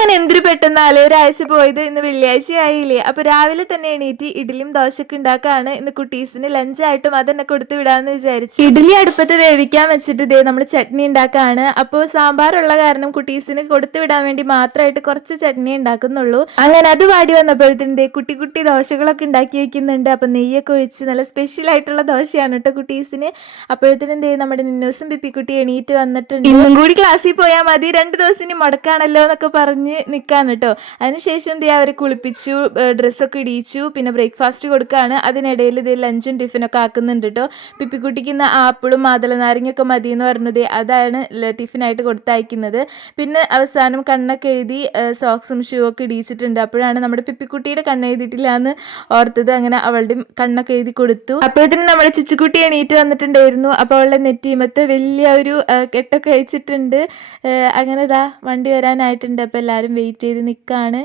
അങ്ങനെ എന്തൊരു പെട്ടെന്നാലേ ഒരാഴ്ച പോയത്. ഇന്ന് വെള്ളിയാഴ്ച ആയില്ലേ. അപ്പൊ രാവിലെ തന്നെ എണീറ്റ് ഇഡ്ഡലിയും ദോശയൊക്കെ ഉണ്ടാക്കാണ്. ഇന്ന് കുട്ടീസിന് ലഞ്ചായിട്ടും അതന്നെ കൊടുത്തു വിടാന്ന് വിചാരിച്ചു. ഇഡ്ഡലി അടുപ്പത്ത് വേവിക്കാൻ വെച്ചിട്ട് ഇതേ നമ്മൾ ചട്നി ഉണ്ടാക്കാണ്. അപ്പോൾ സാമ്പാറുള്ള കാരണം കുട്ടീസിന് കൊടുത്തു വിടാൻ വേണ്ടി മാത്രമായിട്ട് കുറച്ച് ചട്നി ഉണ്ടാക്കുന്നുള്ളൂ. അങ്ങനെ അത് വാടി വന്നപ്പോഴത്തേന്റെ കുട്ടി കുട്ടി ദോശകളൊക്കെ ഉണ്ടാക്കി വെക്കുന്നുണ്ട്. അപ്പൊ നെയ്യൊക്കെ ഒഴിച്ച് നല്ല സ്പെഷ്യൽ ആയിട്ടുള്ള ദോശയാണ് കേട്ടോ കുട്ടീസിന്. അപ്പോഴത്തേനും എന്തേ നമ്മുടെ നിന്നൂസും പിപ്പിക്കുട്ടി എണീറ്റ് വന്നിട്ടുണ്ട്. ഇന്നും കൂടി ക്ലാസ്സിൽ പോയാൽ മതി, 2 ദിവസം ഇനി മുടക്കാണല്ലോ എന്നൊക്കെ പറഞ്ഞ് നിൽക്കാൻ കേട്ടോ. അതിനുശേഷം എന്തേ അവരെ കുളിപ്പിച്ചു, ഡ്രസ്സൊക്കെ ഇടിയിച്ചു, പിന്നെ ബ്രേക്ക്ഫാസ്റ്റ് കൊടുക്കുകയാണ്. അതിനിടയിൽ ഇതേ ലഞ്ചും ടിഫിനൊക്കെ ആക്കുന്നുണ്ട് കേട്ടോ. പിപ്പിക്കുട്ടിക്ക് ഇന്ന് ആപ്പിളും മാതള നാരങ്ങയൊക്കെ മതി എന്ന് പറഞ്ഞത് അതാണ് ടിഫിനായിട്ട് കൊടുത്തയക്കുന്നത്. പിന്നെ അവസാനം കണ്ണൊക്കെ എഴുതി സോക്സും ഷൂ ഒക്കെ ഇടിയിച്ചിട്ടുണ്ട്. അപ്പോഴാണ് നമ്മുടെ പിപ്പിക്കുട്ടിയുടെ കണ്ണെഴുതിയിട്ടില്ല എന്ന് ഓർത്തത്. അങ്ങനെ അവളുടെ കണ്ണൊക്കെ എഴുതി കൊടുത്തു. അപ്പോഴത്തേനും നമ്മുടെ ചിച്ചുക്കുട്ടി എണീറ്റ് വന്നിട്ടുണ്ടായിരുന്നു. അപ്പോൾ അവളുടെ നെറ്റിമത്ത് വലിയ ഒരു കെട്ടൊക്കെ അഴിച്ചിട്ടുണ്ട്. അങ്ങനെ ഇതാ വണ്ടി വരാനായിട്ടുണ്ട്. അപ്പോൾ എല്ലാവരും വെയിറ്റ് ചെയ്ത് നിൽക്കുകയാണ്.